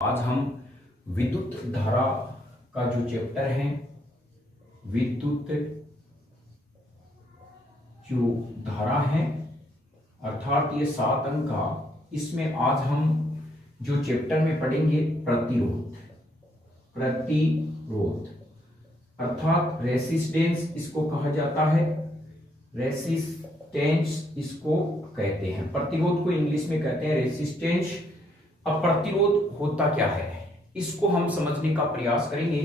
आज हम विद्युत धारा का जो चैप्टर है, विद्युत जो धारा है अर्थात ये 7 अंक का, इसमें आज हम जो चैप्टर में पढ़ेंगे प्रतिरोध। प्रतिरोध अर्थात रेसिस्टेंस इसको कहा जाता है, रेसिस्टेंस इसको कहते हैं। प्रतिरोध को इंग्लिश में कहते हैं रेसिस्टेंस। अब प्रतिरोध होता क्या है इसको हम समझने का प्रयास करेंगे,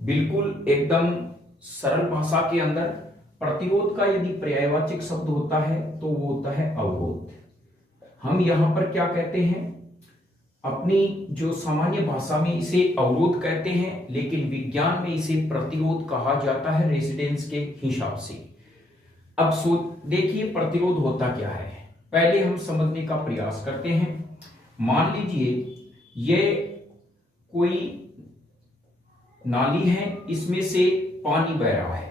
बिल्कुल एकदम सरल भाषा के अंदर। प्रतिरोध का यदि पर्यायवाचक शब्द होता है तो वो होता है अवरोध। हम यहां पर क्या कहते हैं, अपनी जो सामान्य भाषा में इसे अवरोध कहते हैं, लेकिन विज्ञान में इसे प्रतिरोध कहा जाता है रेजिस्टेंस के हिसाब से। अब देखिए प्रतिरोध होता क्या है, पहले हम समझने का प्रयास करते हैं। मान लीजिए ये कोई नाली है, इसमें से पानी बह रहा है,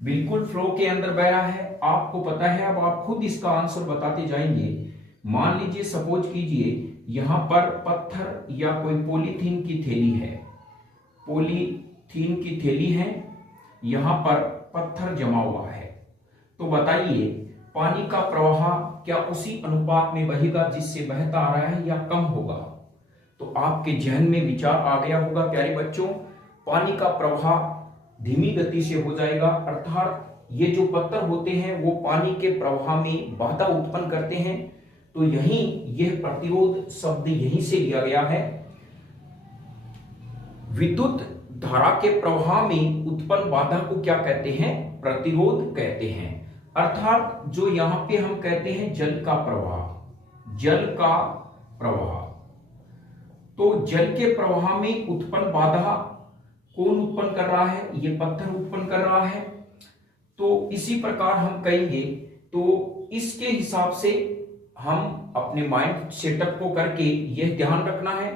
बिल्कुल फ्लो के अंदर बह रहा है, आपको पता है। अब आप खुद इसका आंसर बताते जाएंगे। मान लीजिए सपोज कीजिए यहां पर पत्थर या कोई पॉलीथीन की थैली है, पॉलीथीन की थैली है, यहां पर पत्थर जमा हुआ है। तो बताइए पानी का प्रवाह क्या उसी अनुपात में बहेगा जिससे बहता आ रहा है या कम होगा? तो आपके जहन में विचार आ गया होगा प्यारे बच्चों, पानी का प्रवाह धीमी गति से हो जाएगा, अर्थात ये जो पत्थर होते हैं वो पानी के प्रवाह में बाधा उत्पन्न करते हैं। तो यही यह प्रतिरोध शब्द यहीं से लिया गया है। विद्युत धारा के प्रवाह में उत्पन्न बाधा को क्या कहते हैं? प्रतिरोध कहते हैं। अर्थात जो यहां पे हम कहते हैं जल का प्रवाह, जल का प्रवाह, तो जल के प्रवाह में उत्पन्न बाधा कौन उत्पन्न कर रहा है? ये पत्थर उत्पन्न कर रहा है। तो इसी प्रकार हम कहेंगे, तो इसके हिसाब से हम अपने माइंड सेटअप को करके यह ध्यान रखना है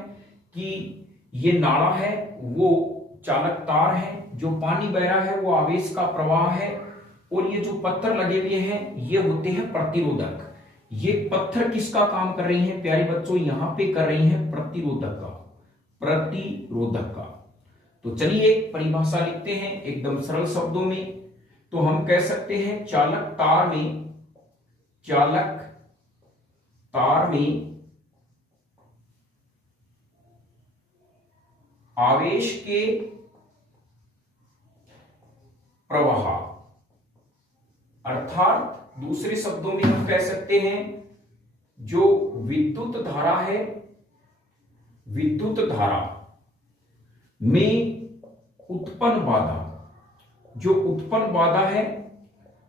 कि ये नाला है, वो चालक तार है, जो पानी बह रहा है वो आवेश का प्रवाह है, और ये जो पत्थर लगे हुए हैं ये होते हैं प्रतिरोधक। ये पत्थर किसका काम कर रही हैं प्यारे बच्चों? यहां पे कर रही हैं प्रतिरोधक का, प्रतिरोधक का। तो चलिए परिभाषा लिखते हैं एकदम सरल शब्दों में। तो हम कह सकते हैं चालक तार में, चालक तार में आवेश के प्रवाह, अर्थात दूसरे शब्दों में हम कह सकते हैं जो विद्युत धारा है, विद्युत धारा में उत्पन्न बाधा, जो उत्पन्न बाधा है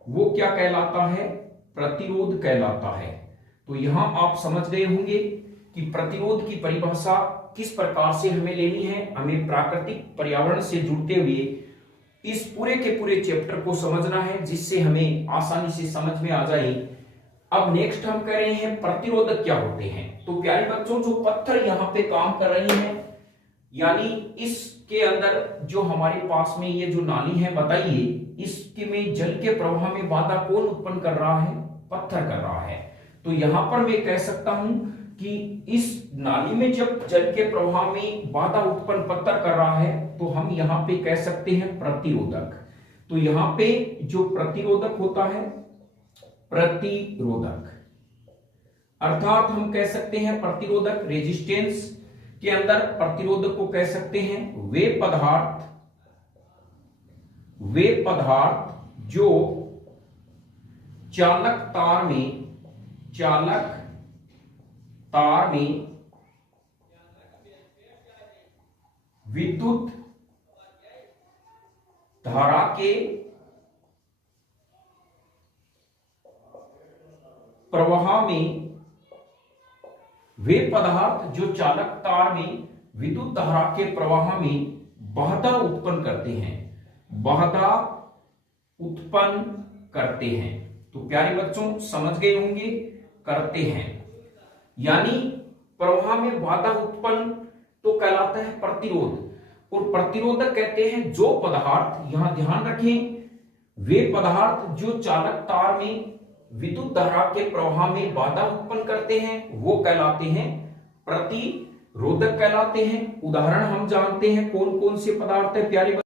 वो क्या कहलाता है? प्रतिरोध कहलाता है। तो यहां आप समझ गए होंगे कि प्रतिरोध की परिभाषा किस प्रकार से हमें लेनी है। हमें प्राकृतिक पर्यावरण से जुड़ते हुए इस पूरे के पूरे चैप्टर को समझना है, जिससे हमें आसानी से समझ में आ जाए। अब नेक्स्ट हम कह रहे हैं प्रतिरोधक क्या होते हैं। तो प्यारे बच्चों जो पत्थर यहां पे काम कर रही हैं, यानी इसके अंदर जो हमारे पास में ये जो नाली है, बताइए इसके में जल के प्रवाह में बाधा कौन उत्पन्न कर रहा है? पत्थर कर रहा है। तो यहां पर मैं कह सकता हूं कि इस नाली में जब जल के प्रवाह में बाधा उत्पन्न पत्थर कर रहा है तो हम यहां पे कह सकते हैं प्रतिरोधक। तो यहां पे जो प्रतिरोधक होता है, प्रतिरोधक अर्थात हम कह सकते हैं प्रतिरोधक, रेजिस्टेंस के अंदर प्रतिरोधक को कह सकते हैं वे पदार्थ जो चालक तार में विद्युत धारा के प्रवाह में, वे पदार्थ जो चालक तार में विद्युत धारा के प्रवाह में बाधा उत्पन्न करते हैं, बाधा उत्पन्न करते हैं। तो प्यारे बच्चों समझ गए होंगे, करते हैं यानी प्रवाह में बाधा उत्पन्न तो कहलाता है प्रतिरोध। और प्रतिरोधक कहते हैं जो पदार्थ, यहां ध्यान रखें, वे पदार्थ जो चालक तार में विद्युत धारा के प्रवाह में बाधा उत्पन्न करते हैं वो कहलाते हैं प्रतिरोधक। रोधक कहलाते हैं। उदाहरण हम जानते हैं कौन कौन से पदार्थ है प्यारे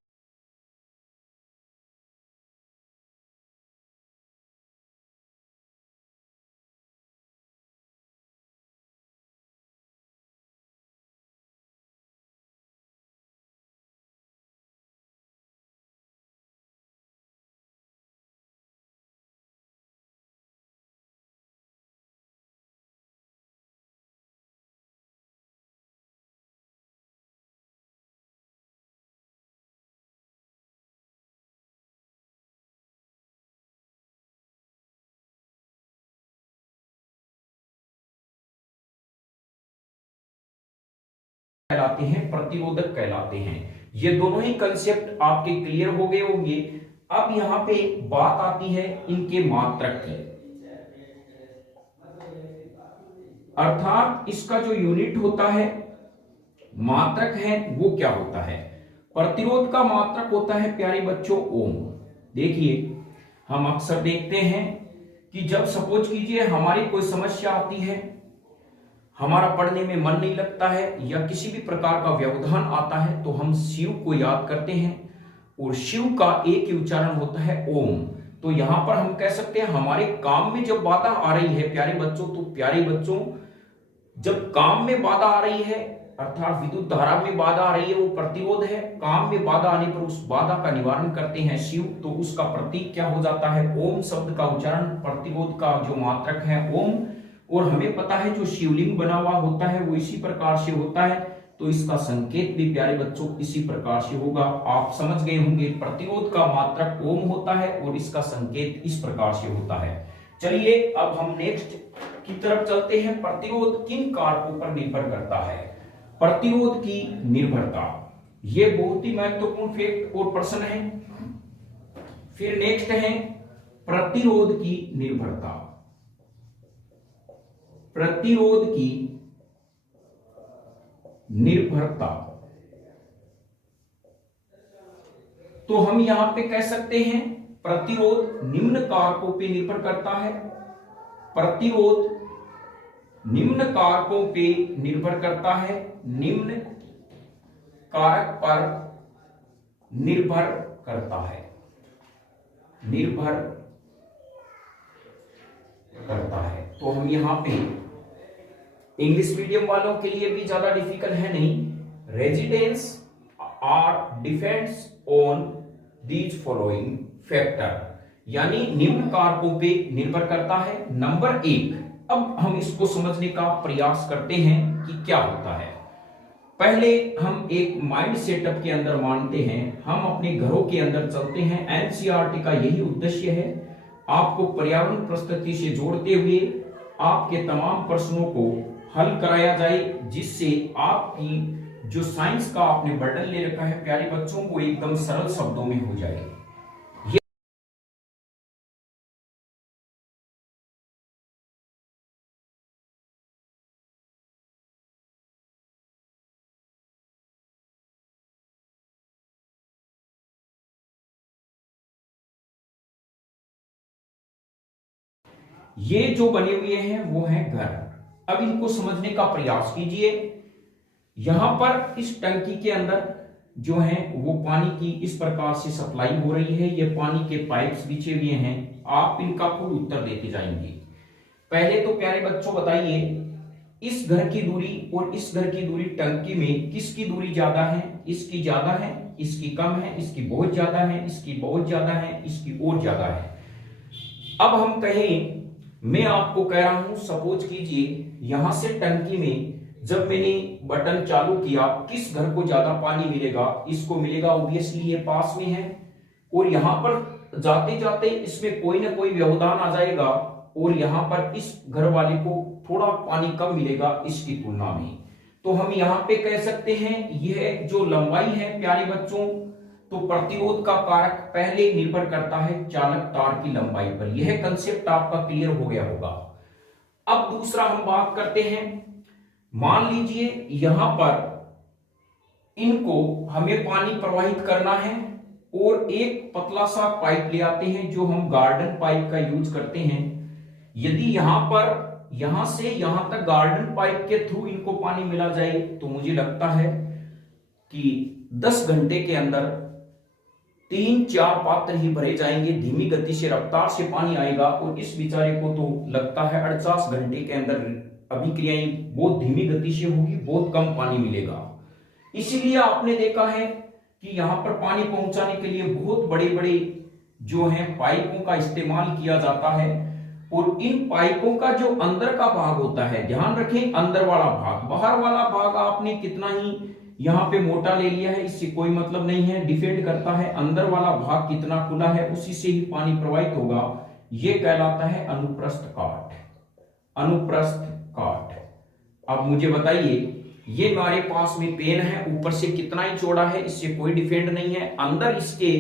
कहलाते हैं, प्रतिरोधक कहलाते हैं। ये दोनों ही कंसेप्ट आपके क्लियर हो गए होंगे। अब यहां पे बात आती है इनके मात्रक की, अर्थात इसका जो यूनिट होता है, मात्रक है, वो क्या होता है। प्रतिरोध का मात्रक होता है प्यारे बच्चों ओम। देखिए हम अक्सर देखते हैं कि जब सपोज कीजिए हमारी कोई समस्या आती है, हमारा पढ़ने में मन नहीं लगता है या किसी भी प्रकार का व्यवधान आता है, तो हम शिव को याद करते हैं और शिव का एक ही उच्चारण होता है ओम। तो यहां पर हम कह सकते हैं हमारे काम में जब बाधा आ रही है प्यारे बच्चों, तो प्यारे बच्चों जब काम में बाधा आ रही है अर्थात विद्युत धारा में बाधा आ रही है, वो प्रतिरोध है। काम में बाधा आने पर उस बाधा का निवारण करते हैं शिव, तो उसका प्रतीक क्या हो जाता है ओम शब्द का उच्चारण। प्रतिरोध का जो मात्रक है ओम, और हमें पता है जो शिवलिंग बना हुआ होता है वो इसी प्रकार से होता है, तो इसका संकेत भी प्यारे बच्चों इसी प्रकार से होगा। आप समझ गए होंगे प्रतिरोध का मात्रक ओम होता है और इसका संकेत इस प्रकार से होता है। चलिए अब हम नेक्स्ट की तरफ चलते हैं। प्रतिरोध किन कारकों पर निर्भर करता है। प्रतिरोध की निर्भरता, ये बहुत ही महत्वपूर्ण फैक्ट और प्रश्न है। फिर नेक्स्ट है प्रतिरोध की निर्भरता। प्रतिरोध की निर्भरता, तो हम यहां पे कह सकते हैं प्रतिरोध निम्न कारकों पे निर्भर करता है। प्रतिरोध निम्न कारकों पे निर्भर करता है, निम्न कारक पर निर्भर करता है, निर्भर करता है। तो हम यहां पे इंग्लिश मीडियम वालों के लिए भी ज्यादा डिफिकल्ट है नहीं। Resistance are depends on these following factor, यानी निम्न कारकों पे निर्भर करता है। नंबर 1, अब हम इसको समझने का प्रयास करते हैं कि क्या होता है। पहले हम एक माइंड सेटअप के अंदर मानते हैं, हम अपने घरों के अंदर चलते हैं। एनसीईआरटी का यही उद्देश्य है, आपको पर्यावरण परिस्थिति से जोड़ते हुए आपके तमाम प्रश्नों को हल कराया जाए, जिससे आपकी जो साइंस का आपने बर्डन ले रखा है प्यारे बच्चों, वो एकदम सरल शब्दों में हो जाए। ये जो बने हुए हैं वो हैं घर। अब इनको समझने का प्रयास कीजिए। यहां पर इस टंकी के अंदर जो है वो पानी की इस प्रकार से सप्लाई हो रही है। ये पानी के पाइप्स बिछे हुए हैं, आप इनका खुद उत्तर देते जाएंगे। पहले तो प्यारे बच्चों बताइए, इस घर की दूरी और इस घर की दूरी टंकी में किसकी दूरी ज्यादा है? इसकी ज्यादा है, इसकी कम है, इसकी बहुत ज्यादा है, इसकी बहुत ज्यादा है, इसकी और ज्यादा है। अब हम कहें, मैं आपको कह रहा हूं, सपोज कीजिए यहां से टंकी में जब मैंने बटन चालू किया, किस घर को ज्यादा पानी मिलेगा? इसको मिलेगा, ऑब्वियसली ये पास में है। और यहां पर जाते जाते इसमें कोई ना कोई व्यवधान आ जाएगा और यहां पर इस घर वाले को थोड़ा पानी कम मिलेगा इसकी तुलना में। तो हम यहां पे कह सकते हैं यह जो लंबाई है प्यारे बच्चों, तो प्रतिरोध का कारक पहले निर्भर करता है चालक तार की लंबाई पर। यह कंसेप्ट आपका क्लियर हो गया होगा। अब दूसरा हम बात करते हैं, मान लीजिए यहां पर इनको हमें पानी प्रवाहित करना है और एक पतला सा पाइप ले आते हैं जो हम गार्डन पाइप का यूज करते हैं। यदि यहां पर यहां से यहां तक गार्डन पाइप के थ्रू इनको पानी मिला जाए तो मुझे लगता है कि 10 घंटे के अंदर 3-4 पात्र ही भरे जाएंगे। धीमी गति से रफ्तार से पानी आएगा और इस बेचारे को तो लगता है 48 घंटे के अंदर अभिक्रियाएं बहुत धीमी गति से होगी, बहुत कम पानी मिलेगा। इसीलिए आपने देखा है कि यहां पर पानी पहुंचाने के लिए बहुत बड़े बड़े जो है पाइपों का इस्तेमाल किया जाता है। और इन पाइपों का जो अंदर का भाग होता है, ध्यान रखें अंदर वाला भाग, बाहर वाला भाग आपने कितना ही यहां पे मोटा ले लिया है इससे कोई मतलब नहीं है, डिपेंड करता है अंदर वाला भाग कितना खुला है, उसी से ही पानी प्रवाहित होगा। यह कहलाता है अनुप्रस्थ काट। अनुप्रस्थ काट। अब मुझे बताइए, ये हमारे पास में पेन है, ऊपर से कितना ही चौड़ा है इससे कोई डिपेंड नहीं है, अंदर इसके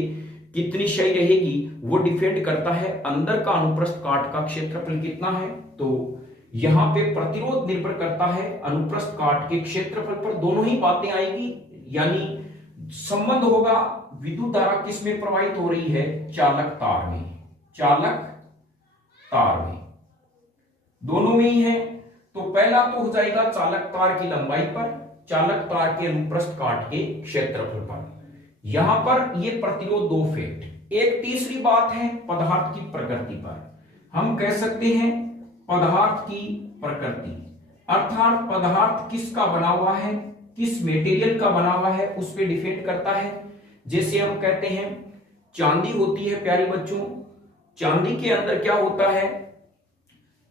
कितनी सही रहेगी वो डिपेंड करता है अंदर का अनुप्रस्थ काट का क्षेत्रफल कितना है। तो यहां पे प्रतिरोध निर्भर करता है अनुप्रस्थ काट के क्षेत्रफल पर, दोनों ही बातें आएगी। यानी संबंध होगा विद्युत धारा किस में प्रवाहित हो रही है, चालक तार में, चालक तार में, दोनों में ही है। तो पहला तो हो जाएगा चालक तार की लंबाई पर, चालक तार के अनुप्रस्थ काट के क्षेत्रफल पर। यहां पर ये प्रतिरोध दो फैक्ट। एक तीसरी बात है पदार्थ की प्रकृति पर। हम कह सकते हैं पदार्थ की प्रकृति, अर्थात पदार्थ किसका बना हुआ है, किस मटेरियल का बना हुआ है उस पर डिपेंड करता है। जैसे हम कहते हैं चांदी होती है प्यारे बच्चों, चांदी के अंदर क्या होता है,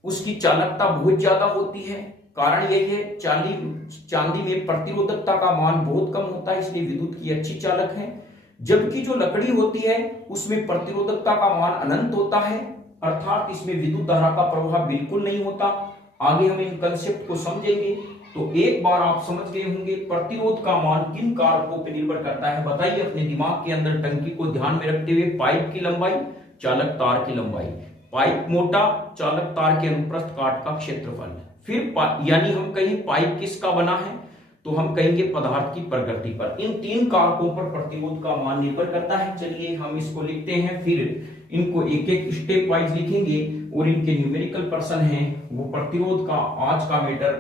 उसकी चालकता बहुत ज्यादा होती है। कारण यह है चांदी में प्रतिरोधकता का मान बहुत कम होता है, इसलिए विद्युत की अच्छी चालक है। जबकि जो लकड़ी होती है उसमें प्रतिरोधकता का मान अनंत होता है, अर्थात इसमें विद्युत धारा का प्रभाव बिल्कुल नहीं होता। आगे हम इन कंसेप्ट को समझेंगे। तो एक बार आप समझ गए होंगे प्रतिरोध का मान किन कारकों पर निर्भर करता है। बताइए अपने दिमाग के अंदर टंकी को ध्यान में रखते हुए, पाइप की लंबाई, चालक तार की लंबाई, पाइप मोटा, चालक तार के अनुप्रस्थ काट का क्षेत्रफल। फिर यानी हम कहें पाइप किसका बना है तो हम कहेंगे पदार्थ की प्रकृति पर। इन तीन कारकों पर प्रतिरोध का मान निर्भर करता है। चलिए हम इसको लिखते हैं, फिर इनको एक एक स्टेप वाइज लिखेंगे और इनके न्यूमेरिकल पर्सन हैं वो प्रतिरोध का आज का मैटर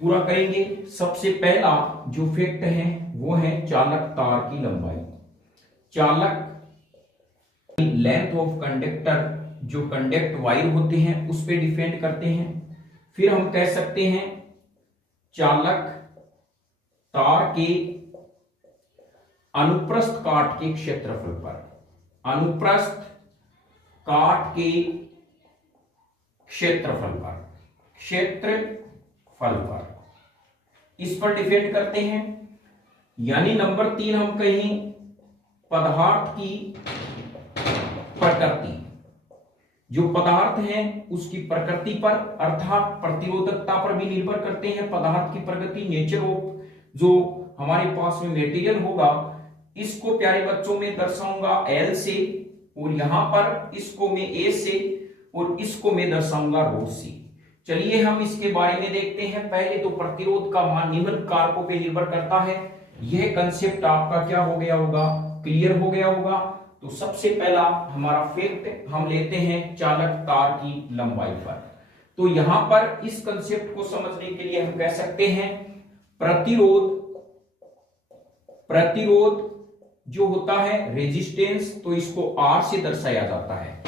पूरा करेंगे। सबसे पहला जो फैक्ट है वो है चालक तार की लंबाई। चालक लेंथ ऑफ कंडक्टर, जो कंडक्ट वायर होते हैं उस पर डिपेंड करते हैं। फिर हम कह सकते हैं चालक तार के अनुप्रस्थ काट के क्षेत्रफल पर, अनुप्रस्थ काट के क्षेत्रफल पर, क्षेत्रफल पर, इस पर डिपेंड करते हैं। यानी नंबर 3 हम कहें पदार्थ की प्रकृति, जो पदार्थ है उसकी प्रकृति पर अर्थात प्रतिरोधकता पर भी निर्भर करते हैं। पदार्थ की प्रकृति, नेचर ऑफ जो हमारे पास में मटेरियल होगा, इसको प्यारे बच्चों में दर्शाऊंगा L से, और यहां पर इसको मैं A से और इसको मैं दर्शाऊंगा ρ से। चलिए हम इसके बारे में देखते हैं। पहले तो प्रतिरोध का मान निम्न कारकों पर निर्भर करता है। यह कंसेप्ट आपका क्या हो गया होगा, क्लियर हो गया होगा। तो सबसे पहला हमारा फैक्ट हम लेते हैं चालक तार की लंबाई पर। तो यहां पर इस कंसेप्ट को समझने के लिए हम कह सकते हैं प्रतिरोध, प्रतिरोध जो होता है रेजिस्टेंस, तो इसको R से दर्शाया जाता है।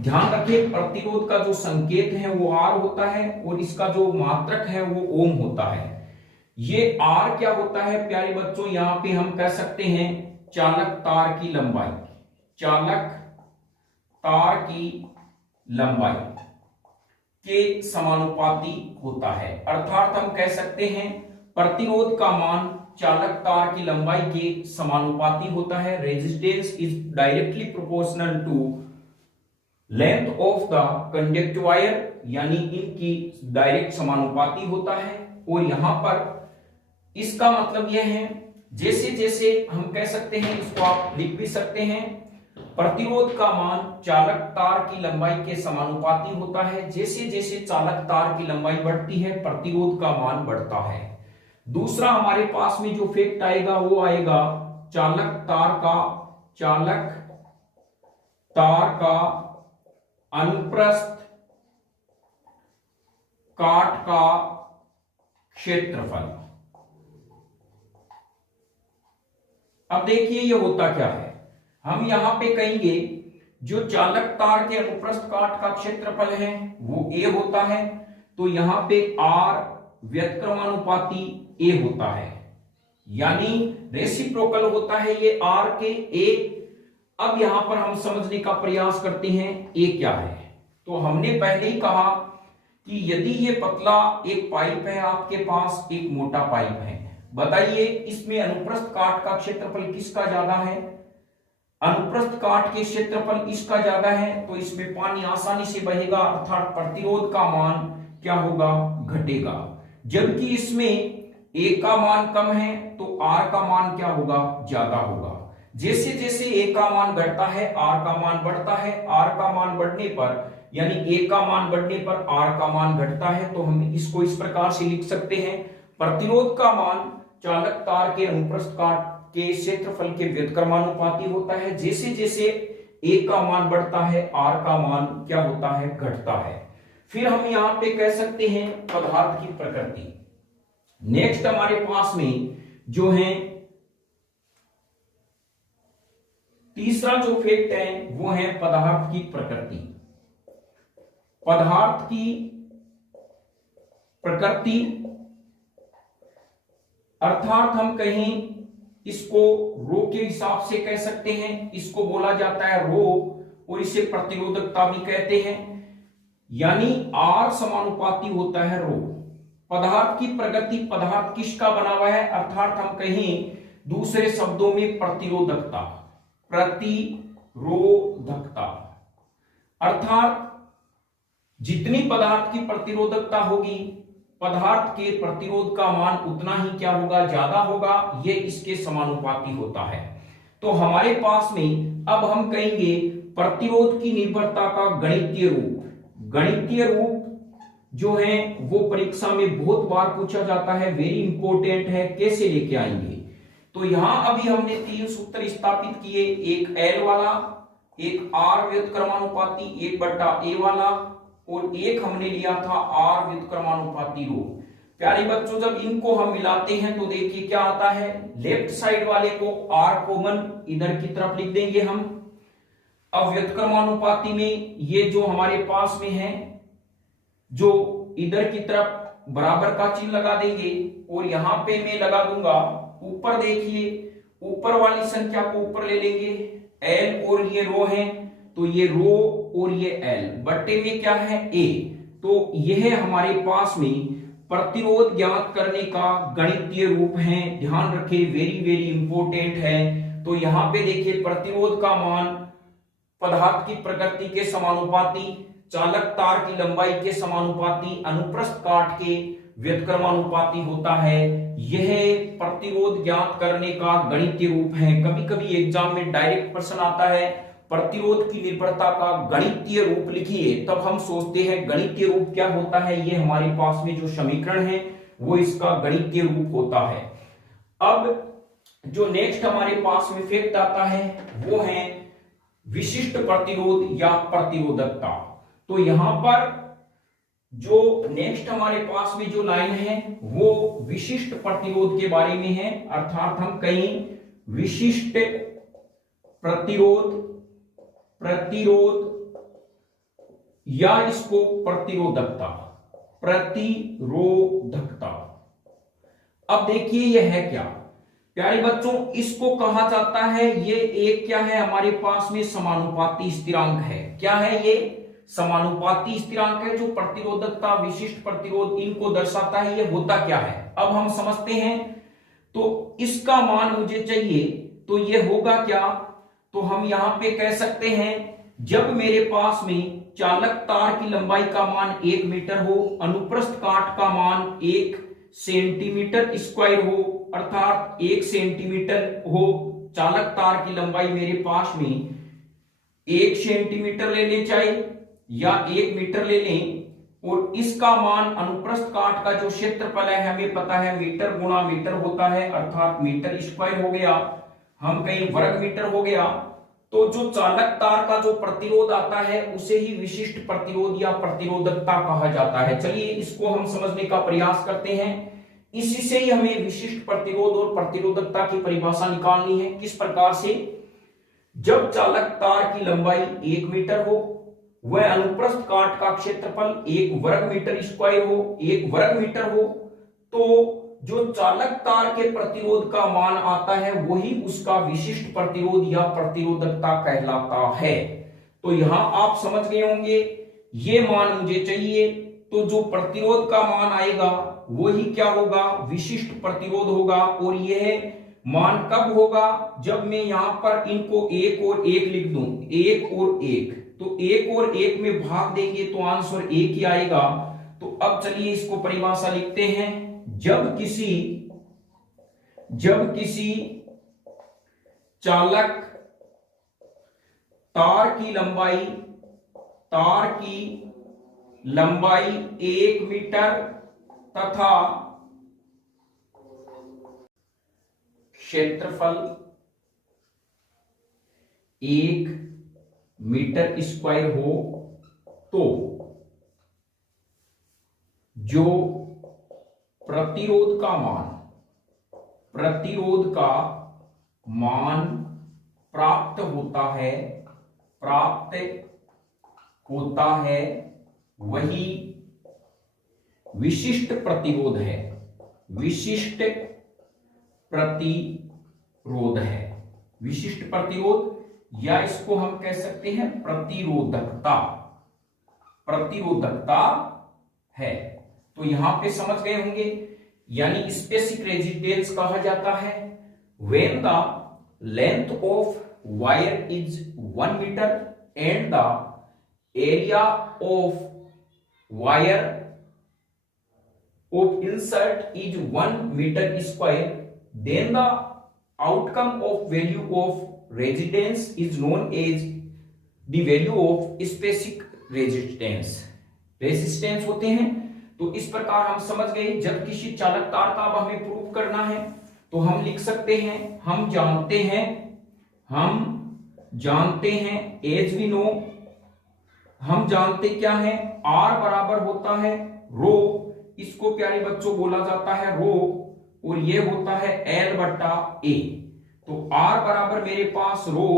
ध्यान रखें प्रतिरोध का जो संकेत है वो R होता है और इसका जो मात्रक है वो ओम होता है। ये R क्या होता है प्यारे बच्चों, यहां पे हम कह सकते हैं चालक तार की लंबाई, चालक तार की लंबाई के समानुपाती होता है। अर्थात हम कह सकते हैं प्रतिरोध का मान चालक तार की लंबाई के समानुपाती होता है। Resistance is directly proportional to length of the conductive wire, यानी इनकी डायरेक्ट समानुपाती होता है। और यहां पर इसका मतलब यह है, जैसे जैसे हम कह सकते हैं, इसको आप लिख भी सकते हैं, प्रतिरोध का मान चालक तार की लंबाई के समानुपाती होता है। जैसे जैसे चालक तार की लंबाई बढ़ती है प्रतिरोध का मान बढ़ता है। दूसरा हमारे पास में जो फैक्ट आएगा वो आएगा चालक तार का, चालक तार का अनुप्रस्थ काट का क्षेत्रफल। अब देखिए ये होता क्या है, हम यहां पे कहेंगे जो चालक तार के अनुप्रस्थ काट का क्षेत्रफल है वो a होता है, तो यहां पे r व्युत्क्रमानुपाती a होता है, यानी रेसिप्रोकल होता है ये r के a। अब यहां पर हम समझने का प्रयास करते हैं a क्या है। तो हमने पहले ही कहा कि यदि ये पतला एक पाइप है आपके पास, एक मोटा पाइप है, बताइए इसमें अनुप्रस्थ काट का क्षेत्रफल किसका ज्यादा है? अनुप्रस्थ काट के क्षेत्रफल इसका ज्यादा है, तो इसमें पानी आसानी से बहेगा, अर्थात प्रतिरोध का मान क्या होगा? घटेगा। जबकि इसमें A का मान कम है तो R का मान क्या होगा? ज्यादा होगा। जैसे जैसे A का मान घटता है R का मान बढ़ता है, R का मान बढ़ने पर यानी A का मान बढ़ने पर R का मान घटता है। तो हम इसको इस प्रकार से लिख सकते हैं, प्रतिरोध का मान चालक तार के अनुप्रस्थ काट के क्षेत्रफल के व्युत्क्रमानुपाती होता है। जैसे जैसे A का मान बढ़ता है R का मान क्या होता है? घटता है। फिर हम यहां पे कह सकते हैं पदार्थ की प्रकृति। नेक्स्ट हमारे पास में जो है तीसरा जो फैक्ट है वो है पदार्थ की प्रकृति। पदार्थ की प्रकृति अर्थात हम कहीं इसको रो के हिसाब से कह सकते हैं, इसको बोला जाता है रो और इसे प्रतिरोधकता भी कहते हैं, यानी R समानुपाती होता है रो। पदार्थ की प्रकृति, पदार्थ किसका बना हुआ है? अर्थात हम कहें दूसरे शब्दों में प्रतिरोधकता, प्रतिरोधकता अर्थात जितनी पदार्थ की प्रतिरोधकता होगी पदार्थ के प्रतिरोध का मान उतना ही क्या होगा? ज्यादा होगा। ये इसके समानुपाती होता है। तो हमारे पास में अब हम कहेंगे प्रतिरोध की निर्भरता का गणितीय रूप। गणितीय रूप जो है वो परीक्षा में बहुत बार पूछा जाता है, वेरी इंपॉर्टेंट है, कैसे लेके आएंगे। तो यहां अभी हमने 3 सूत्र स्थापित किए, एक L वाला, एक R व्युत्क्रमानुपाती 1/A वाला और एक हमने लिया था R व्युत्क्रमानुपाती रो। प्यारे बच्चों जब इनको हम मिलाते हैं तो देखिए क्या आता है, लेफ्ट साइड वाले को R कॉमन इधर की तरफ लिख देंगे हम। अब व्युत्क्रमानुपाती में ये जो हमारे पास में है जो इधर की तरफ बराबर का चिन्ह लगा देंगे और यहां पे मैं लगा दूंगा ऊपर। देखिए ऊपर वाली संख्या को ऊपर ले लेंगे, L और ये रो है तो ये रो और ये L बट्टे में क्या है? A। तो यह हमारे पास में प्रतिरोध ज्ञात करने का गणितीय रूप है। ध्यान रखें, वेरी वेरी इंपॉर्टेंट है। तो यहां पे देखिए प्रतिरोध का मान पदार्थ की प्रकृति के समानुपाती, चालक तार की लंबाई के समानुपाती, अनुप्रस्थ काट के व्युत्क्रमानुपाती होता है। यह प्रतिरोध ज्ञात करने का गणितीय रूप है। कभी कभी एग्जाम में डायरेक्ट प्रश्न आता है प्रतिरोध की निर्भरता का गणितीय रूप लिखिए, तब हम सोचते हैं गणितीय रूप क्या होता है। ये हमारे पास में जो समीकरण है वो इसका गणितीय रूप होता है। अब जो नेक्स्ट हमारे पास में फैक्ट आता है वो है विशिष्ट प्रतिरोध या प्रतिरोधकता। तो यहां पर जो नेक्स्ट हमारे पास में जो लाइन है वो विशिष्ट प्रतिरोध के बारे में है, अर्थात हम कहीं विशिष्ट प्रतिरोध या इसको प्रतिरोधकता, प्रतिरोधकता। अब देखिए यह है क्या प्यारे बच्चों, इसको कहा जाता है, ये एक क्या है हमारे पास में समानुपाती स्थिरांक है। क्या है ये? समानुपाती स्थिरांक है जो प्रतिरोधकता, विशिष्ट प्रतिरोध इनको दर्शाता है। ये होता क्या है अब हम समझते हैं। तो इसका मान मुझे चाहिए तो ये होगा क्या? तो हम यहां पे कह सकते हैं जब मेरे पास में चालक तार की लंबाई का मान 1 मीटर हो, अनुप्रस्थ काट का मान 1 सेंटीमीटर स्क्वायर हो, अर्थात 1 सेंटीमीटर हो, चालक तार की लंबाई मेरे पास में 1 सेंटीमीटर ले लें चाहे या 1 मीटर ले लें, और इसका मान अनुप्रस्थ काट का जो क्षेत्रफल है हमें पता है मीटर गुणा मीटर होता है, अर्थात मीटर स्क्वायर हो गया, हम कहीं वर्ग मीटर हो गया। तो जो चालक तार का जो प्रतिरोध आता है उसे ही विशिष्ट प्रतिरोध या प्रतिरोधकता कहा जाता है। चलिए इसको हम समझने का प्रयास करते हैं। इसी से ही हमें विशिष्ट प्रतिरोध और प्रतिरोधकता की परिभाषा निकालनी है। किस प्रकार से? जब चालक तार की लंबाई 1 मीटर हो, वह अनुप्रस्थ काट का क्षेत्रफल 1 वर्ग मीटर स्क्वायर हो, 1 वर्ग मीटर हो, तो जो चालक तार के प्रतिरोध का मान आता है वही उसका विशिष्ट प्रतिरोध या प्रतिरोधकता कहलाता है। तो यहां आप समझ गए होंगे, ये मान मुझे चाहिए, तो जो प्रतिरोध का मान आएगा वही क्या होगा? विशिष्ट प्रतिरोध होगा। और यह मान कब होगा? जब मैं यहां पर इनको 1 और 1 लिख दूं, 1 और 1, तो 1 और 1 में भाग देंगे तो आंसर 1 ही आएगा। तो अब चलिए इसको परिभाषा लिखते हैं। जब चालक तार की लंबाई 1 मीटर तथा क्षेत्रफल 1 मीटर स्क्वायर हो, तो जो प्रतिरोध का मान प्राप्त होता है वही विशिष्ट प्रतिरोध है। विशिष्ट प्रतिरोध या इसको हम कह सकते हैं प्रतिरोधकता है। तो यहां पे समझ गए होंगे, यानी स्पेसिफिक रेजिस्टेंस कहा जाता है when the length of wire is 1 meter and the area of wire of insert is 1 meter square, then the outcome of value of resistance is known as the value of specific resistance होते हैं। तो इस प्रकार हम समझ गए, जब किसी चालक तार का अब हमें प्रूव करना है तो हम लिख सकते हैं, हम जानते हैं एज वी नो, हम जानते क्या है, आर बराबर होता है रो, इसको प्यारे बच्चों बोला जाता है रो, और ये होता है एल बट्टा ए। तो आर बराबर मेरे पास रो,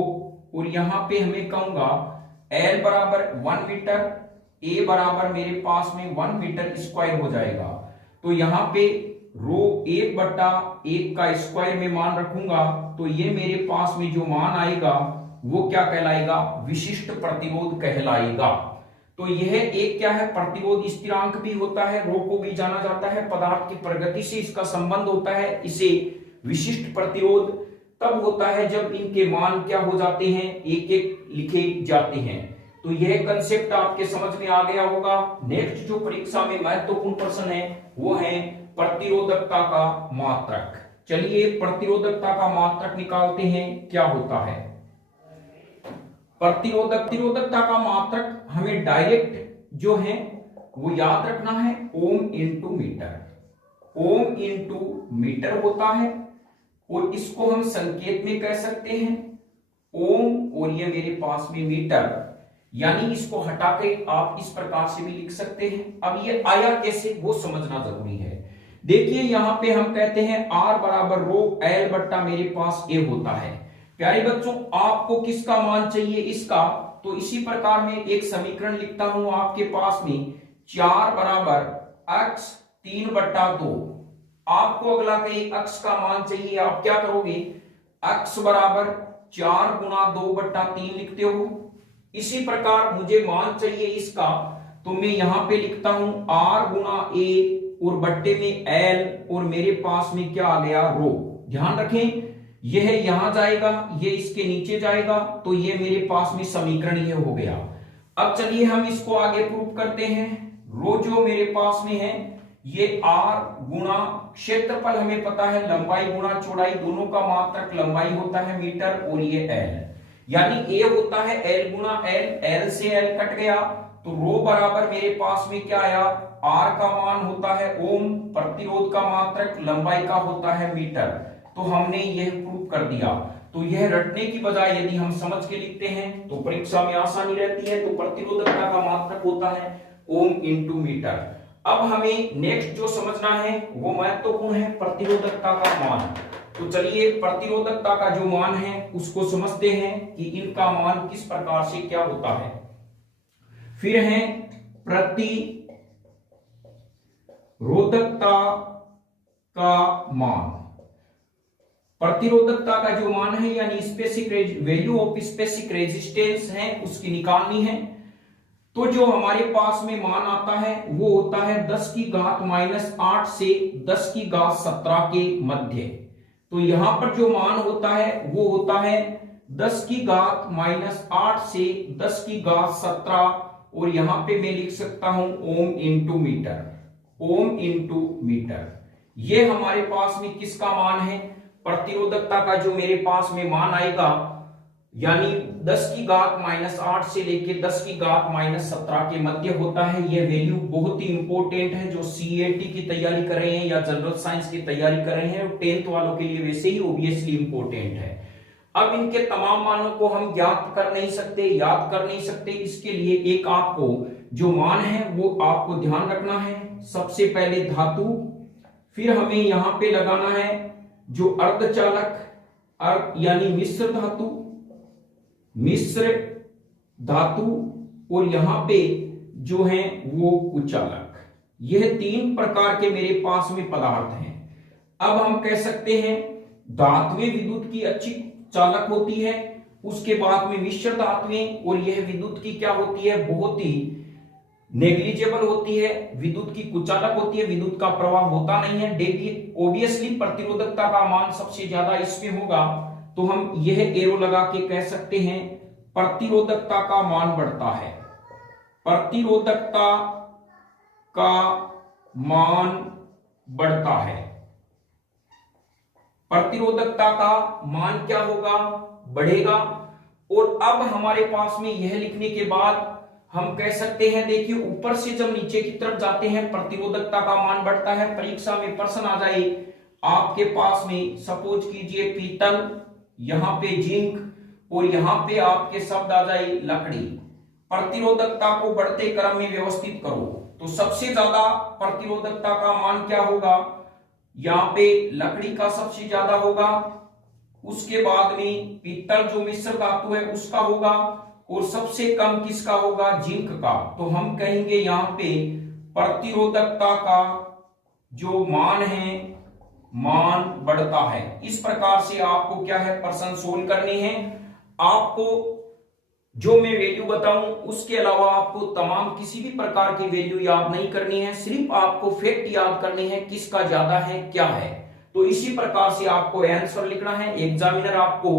और यहां पे हमें कहूंगा एल बराबर 1 मीटर, ए बराबर मेरे पास में 1 मीटर स्क्वायर हो जाएगा। तो यहां पे रो 1 बट्टा 1 का स्क्वायर में मान रखूंगा, तो ये मेरे पास में जो मान आएगा वो क्या कहलाएगा? विशिष्ट प्रतिरोध कहलाएगा। तो यह एक क्या है? प्रतिरोध स्थिरांक भी होता है, रो को भी जाना जाता है, पदार्थ की प्रगति से इसका संबंध होता है। इसे विशिष्ट प्रतिरोध तब होता है जब इनके मान क्या हो जाते हैं? एक एक लिखे जाते हैं। तो यह कंसेप्ट आपके समझ में आ गया होगा। नेक्स्ट जो परीक्षा में महत्वपूर्ण प्रश्न है वो है प्रतिरोधकता का मात्रक। चलिए प्रतिरोधकता का मात्रक निकालते हैं, क्या होता है प्रतिरोधकता का मात्रक? हमें डायरेक्ट जो है वो याद रखना है, ohm into metre. Ohm into metre होता है, और इसको हम संकेत में कह सकते हैं ओम, और ये मेरे पास में मीटर, यानी इसको हटा के आप इस प्रकार से भी लिख सकते हैं। अब ये आया कैसे वो समझना जरूरी है। देखिए यहां पे हम कहते हैं आर बराबर रो एल बट्टा मेरे पास ए होता है। प्यारे बच्चों, आपको किसका मान चाहिए? इसका। तो इसी प्रकार में एक समीकरण लिखता हूं आपके पास में, 4 बराबर x 3 बट्टा 2। आपको अगला कहीं x का मान चाहिए, आप क्या करोगे? x बराबर 4 गुना 2 बट्टा 3 लिखते हो। इसी प्रकार मुझे मान चाहिए इसका, तो मैं यहां पे लिखता हूं r गुना a और बट्टे में l, और मेरे पास में क्या आ गया? रो। ध्यान रखें यह यहां जाएगा, ये इसके नीचे जाएगा, तो ये मेरे पास में समीकरण ये हो गया। अब चलिए हम इसको आगे प्रूव करते हैं। रो जो मेरे पास में है ये r गुना क्षेत्रफल, हमें पता है लंबाई गुना चौड़ाई, दोनों का मात्रक लंबाई होता है मीटर, और ये l, यानी a होता है l गुना l, l से l कट गया, तो रो बराबर मेरे पास में क्या आया? r का मान होता है ओम, प्रतिरोध का मात्रक लंबाई का होता है मीटर। तो हमने यह प्रूव कर दिया। तो यह रटने की बजाय यदि हम समझ के लिखते हैं तो परीक्षा में आसानी रहती है। तो प्रतिरोधकता का मात्रक होता है ओम इंटू मीटर। अब हमें नेक्स्ट जो समझना है वो महत्वपूर्ण है प्रतिरोधकता का मान। तो चलिए प्रतिरोधकता का जो मान है उसको समझते हैं कि इनका मान किस प्रकार से क्या होता है। फिर है प्रतिरोधकता का मान। प्रतिरोधकता का जो मान है यानी specific value of specific resistance है उसकी निकालनी है। तो जो हमारे पास में मान आता है वो होता है 10 की घात -8 से 10 की घात 17 के मध्य। तो यहां पर जो मान होता है वो होता है 10 की घात -8 से 10 की घात 17 और यहां पे मैं लिख सकता हूं ohm into metre. Ohm into metre ये हमारे पास में किसका मान है, प्रतिरोधकता का जो मेरे पास में मान आएगा यानी 10 की घात -8 से लेके 10 की घात -17 के मध्य होता है। यह वैल्यू बहुत ही इंपॉर्टेंट है जो सीएटी की तैयारी कर रहे हैं या जनरल साइंस की तैयारी कर रहे हैं, 10th वालों के लिए वैसे ही ऑब्वियसली इंपॉर्टेंट है। अब इनके तमाम मानों को हम ज्ञात कर नहीं सकते, याद कर नहीं सकते, इसके लिए एक आपको जो मान है वो आपको ध्यान रखना है। सबसे पहले धातु, फिर हमें यहां पे लगाना है जो अर्धचालक यानी मिश्र धातु और यहां पे जो है वो कुचालक। यह 3 प्रकार के मेरे पास में पदार्थ हैं। अब हम कह सकते हैं धातुएं विद्युत की अच्छी चालक होती है, उसके बाद में मिश्र धातुएं और यह विद्युत की क्या होती है, बहुत ही नेग्लिजेबल होती है, विद्युत की कुचालक होती है, विद्युत का प्रवाह होता नहीं है। ऑब्वियसली प्रतिरोधकता का मान सबसे ज्यादा इसमें होगा, तो हम यह एरो लगा के कह सकते हैं प्रतिरोधकता का मान बढ़ता है। प्रतिरोधकता का मान बढ़ता है। प्रतिरोधकता का मान क्या होगा, बढ़ेगा। और अब हमारे पास में यह लिखने के बाद हम कह सकते हैं, देखिए ऊपर से जब नीचे की तरफ जाते हैं प्रतिरोधकता का मान बढ़ता है। परीक्षा में प्रश्न आ जाए आपके पास में, सपोज कीजिए पीतल, यहां पे जिंक और यहां पे आपके शब्द आ जाए लकड़ी। प्रतिरोधकता को बढ़ते क्रम में व्यवस्थित करो तो सबसे ज्यादा प्रतिरोधकता का मान क्या होगा, यहां पे लकड़ी का सबसे ज्यादा होगा, उसके बाद में पीतल जो मिश्र धातु है उसका होगा और सबसे कम किसका होगा, जिंक का। तो हम कहेंगे यहां पे प्रतिरोधकता का जो मान है मान बढ़ता है। इस प्रकार से आपको क्या है, प्रश्न सोल्व करने हैं। आपको जो मैं वैल्यू बताऊं उसके अलावा आपको तमाम किसी भी प्रकार की वैल्यू याद नहीं करनी है, सिर्फ आपको फैक्ट याद करने हैं किसका ज्यादा है क्या है। तो इसी प्रकार से आपको आंसर लिखना है। एग्जामिनर आपको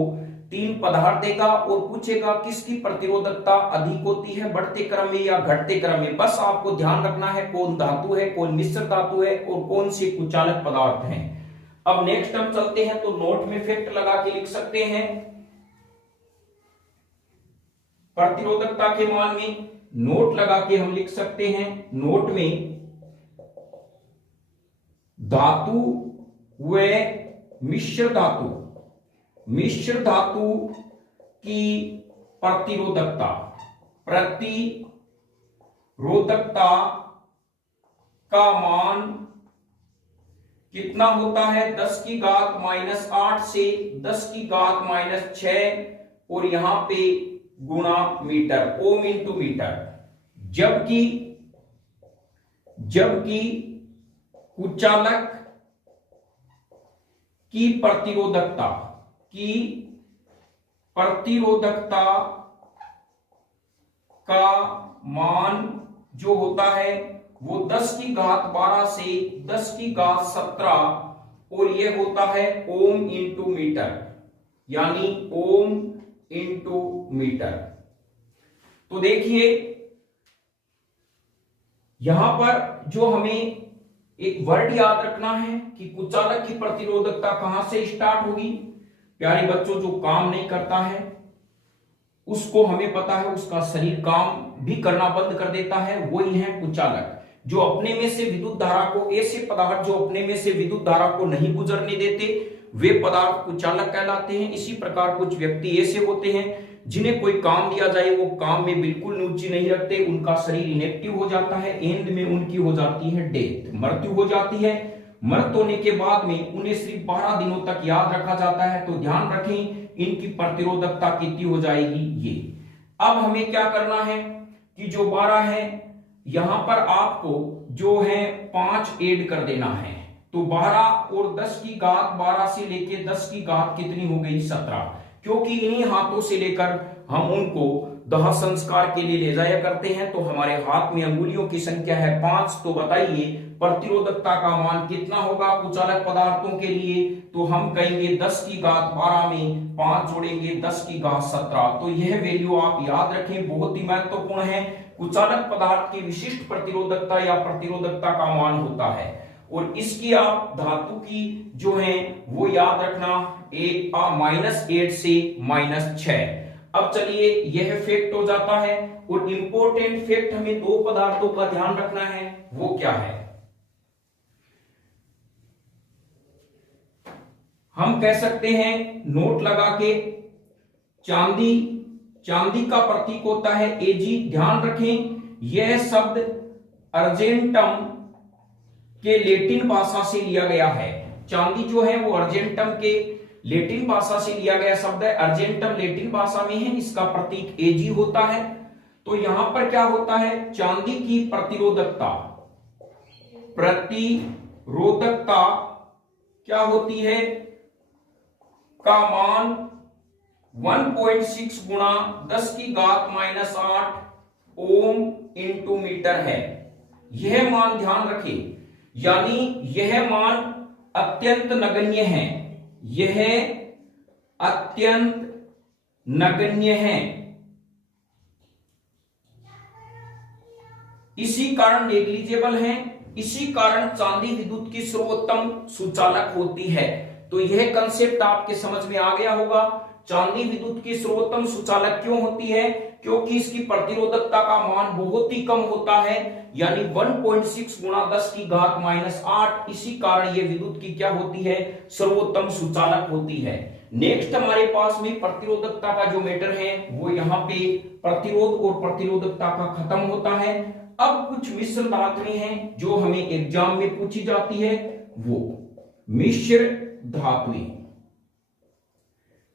3 पदार्थ देगा और पूछेगा किसकी प्रतिरोधकता अधिक होती है, बढ़ते क्रम में या घटते क्रम में। बस आपको ध्यान रखना है कौन धातु है, कौन मिश्र धातु है और कौन से कुचालक पदार्थ हैं। अब नेक्स्ट हम चलते हैं तो नोट में फैक्ट लगा के लिख सकते हैं। प्रतिरोधकता के मान में नोट लगा के हम लिख सकते हैं, नोट में धातु व मिश्र धातु की प्रतिरोधकता का मान कितना होता है, 10 की घात -8 से 10 की घात -6 और यहां पे गुणा मीटर, ओम इंटू मीटर। जबकि कुचालक की प्रतिरोधकता का मान जो होता है वो 10 की घात 12 से 10 की घात 17 और ये होता है ओम इंटू मीटर, यानी ओम इंटू मीटर। तो देखिए यहां पर जो हमें एक वर्ड याद रखना है कि कुचालक की प्रतिरोधकता कहां से स्टार्ट होगी। प्यारे बच्चों, जो काम नहीं करता है उसको हमें पता है उसका शरीर काम भी करना बंद कर देता है, वही है कुचालक। जो अपने में से विद्युत धारा को, ऐसे पदार्थ जो अपने में से विद्युत धारा को नहीं गुजरने देते, वे पदार्थ कुचालक कहलाते हैं। इसी प्रकार कुछ व्यक्ति ऐसे होते हैं जिन्हें कोई काम दिया जाए वो काम में बिल्कुल रुचि नहीं रखते, उनका शरीर इनएक्टिव हो जाता है, एंड में उनकी हो जाती है डेथ, मृत्यु हो जाती है। मृत होने के बाद में उन्हें सिर्फ 12 दिनों तक याद रखा जाता है। तो ध्यान रखें इनकी प्रतिरोधकता कितनी हो जाएगी ये। अब हमें क्या करना है कि जो 12 है यहां पर आपको जो है 5 ऐड कर देना है। तो 12 और 10 की घात 12 से लेके 10 की घात कितनी हो गई 17, क्योंकि इन्हीं हाथों से लेकर हम उनको दाह संस्कार के लिए ले जाया करते हैं। तो हमारे हाथ में अंगुलियों की संख्या है 5। तो बताइए प्रतिरोधकता का मान कितना होगा कुचालक पदार्थों के लिए? तो हम कहेंगे 10 की घात 12 में 5 जोड़ेंगे 10 की घात 17। तो यह वैल्यू आप याद रखें, बहुत ही महत्वपूर्ण है। कुचालक पदार्थ की विशिष्ट प्रतिरोधकता या प्रतिरोधकता का मान होता है, और इसकी आप धातु की जो है वो याद रखना -8 से -6। अब चलिए यह फैक्ट हो जाता है, और इंपॉर्टेंट फैक्ट हमें 2 पदार्थों का ध्यान रखना है। वो क्या है? हम कह सकते हैं नोट लगा के, चांदी का प्रतीक होता है Ag। ध्यान रखें यह शब्द अर्जेंटम के लैटिन भाषा से लिया गया है। चांदी जो है वो अर्जेंटम के लैटिन भाषा से लिया गया शब्द है। अर्जेंटम लैटिन भाषा में है, इसका प्रतीक Ag होता है। तो यहां पर क्या होता है, चांदी की प्रतिरोधकता क्या होती है का मान 1.6 गुणा 10 की घात -8 ओम इंटू मीटर है। यह मान ध्यान रखें, यानी यह मान अत्यंत नगण्य है, यह अत्यंत नगण्य है। इसी कारण नेग्लिजिबल है, इसी कारण चांदी विद्युत की सर्वोत्तम सुचालक होती है। तो यह कंसेप्ट आपके समझ में आ गया होगा। चांदी विद्युत की सर्वोत्तम सुचालक क्यों होती है? क्योंकि इसकी प्रतिरोधकता का मान बहुत ही कम होता है, यानी 1.6 गुणा 10 की घात -8। इसी कारण यह विद्युत की क्या होती है, सर्वोत्तम सुचालक होती है। नेक्स्ट हमारे पास में प्रतिरोधकता का जो मैटर है वो यहाँ पे प्रतिरोध और प्रतिरोधकता का खत्म होता है। अब कुछ मिश्र धातुएं हैं जो हमें एग्जाम में पूछी जाती है, वो मिश्र धातुएं।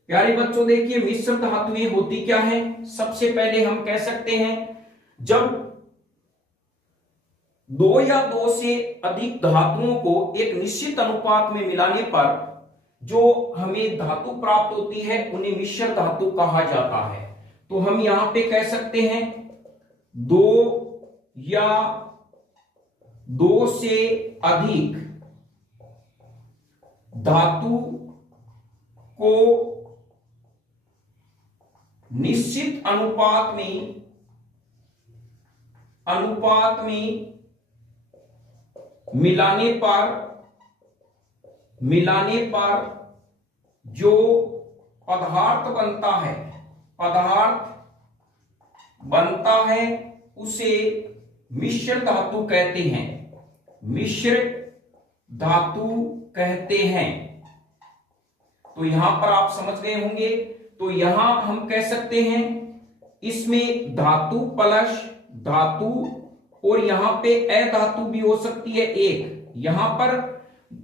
प्यारे बच्चों देखिए मिश्र धातुएं होती क्या है। सबसे पहले हम कह सकते हैं जब 2 या 2 से अधिक धातुओं को एक निश्चित अनुपात में मिलाने पर जो हमें धातु प्राप्त होती है उन्हें मिश्र धातु कहा जाता है। तो हम यहां पे कह सकते हैं 2 या 2 से अधिक धातु को निश्चित अनुपात में मिलाने पर जो पदार्थ बनता है उसे मिश्र धातु कहते हैं, मिश्र धातु कहते हैं। तो यहां पर आप समझ गए होंगे। तो यहां हम कह सकते हैं इसमें धातु प्लस धातु, और यहां पे अधातु भी हो सकती है एक। यहां पर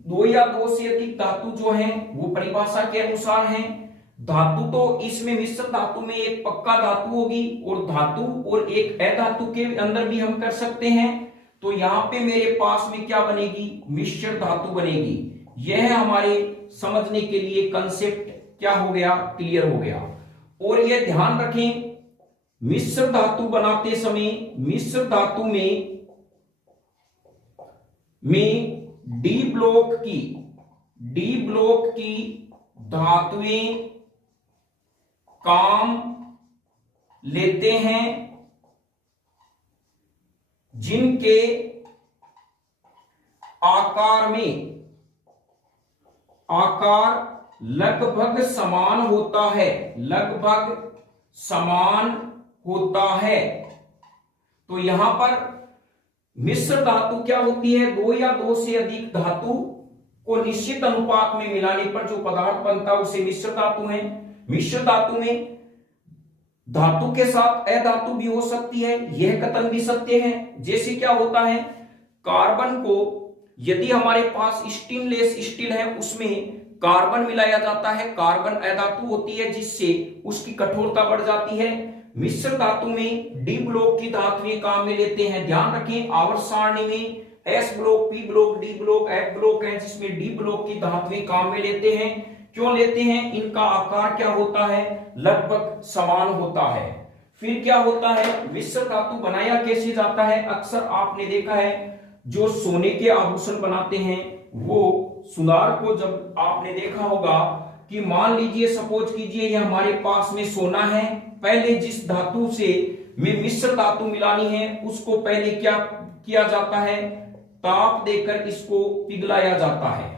2 या 2 से अधिक धातु जो है वो परिभाषा के अनुसार है। धातु तो इसमें मिश्र धातु में एक पक्का धातु होगी, और धातु और एक अधातु के अंदर भी हम कर सकते हैं। तो यहां पे मेरे पास में क्या बनेगी, मिश्र धातु बनेगी। यह हमारे समझने के लिए कंसेप्ट क्या हो गया, क्लियर हो गया। और यह ध्यान रखें मिश्र धातु बनाते समय मिश्र धातु में डी ब्लॉक की धातुएं काम लेते हैं, जिनके आकार लगभग समान होता है। तो यहां पर मिश्र धातु क्या होती है, 2 या 2 से अधिक धातु को निश्चित अनुपात में मिलाने पर जो पदार्थ बनता है उसे मिश्र धातु है। मिश्र धातु में धातु के साथ अधातु भी हो सकती है, यह कथन भी सत्य है। जैसे क्या होता है, कार्बन को यदि हमारे पास स्टेनलेस स्टील है उसमें कार्बन मिलाया जाता है, कार्बन अधातु होती है जिससे उसकी कठोरता बढ़ जाती है। मिश्र धातु में डी ब्लॉक की धातुएं काम में लेते हैं। ध्यान रखें आवर्त सारणी में S block, P block, D block, F block है जिसमें डी ब्लॉक की धातुएं काम में लेते हैं। क्यों लेते हैं? इनका आकार क्या होता है? लगभग समान होता है। फिर क्या होता है, मिश्र धातु बनाया कैसे जाता है? अक्सर आपने देखा है जो सोने के आभूषण बनाते हैं वो सुनार को जब आपने देखा होगा कि मान लीजिए सपोज कीजिए ये हमारे पास में सोना है, पहले जिस धातु से में मिश्र धातु मिलानी है उसको पहले क्या किया जाता है? ताप देकर इसको पिघलाया जाता है।